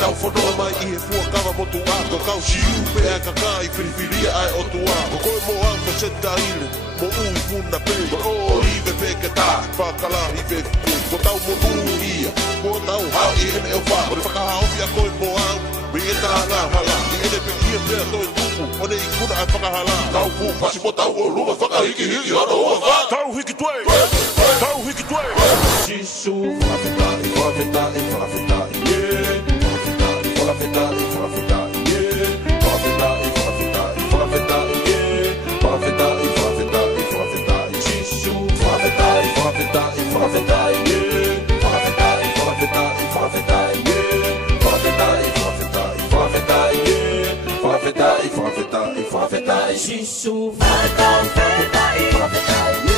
tau whanua mai i he fua kawa motu a ko kau si upe e kaka i whiriwhiria ai o tua ko koe mo au ko seta ile mo ui puna pe o rive pe ke tā whakala i ve ko tau mo ia ko tau hao i ene o wha o re whakahawhi a koe mo au me e tā ngā hala i ene pe ia prea toi tupu o ne i kuna ai whakahala tau pu pasi mo tau o ruma whakahiki hiki hana o wha tau hiki tue tau hiki tue Sisu whakawhetai whakawhetai whakawhetai yeah whakawhetai whakawhetai yeah whakawhetai whakawhetai whakawhetai yeah whakawhetai whakawhetai whakawhetai Sisu whakawhetai whakawhetai whakawhetai yeah whakawhetai whakawhetai whakawhetai yeah whakawhetai whakawhetai whakawhetai yeah whakawhetai whakawhetai whakawhetai Sisu whakawhetai whakawhetai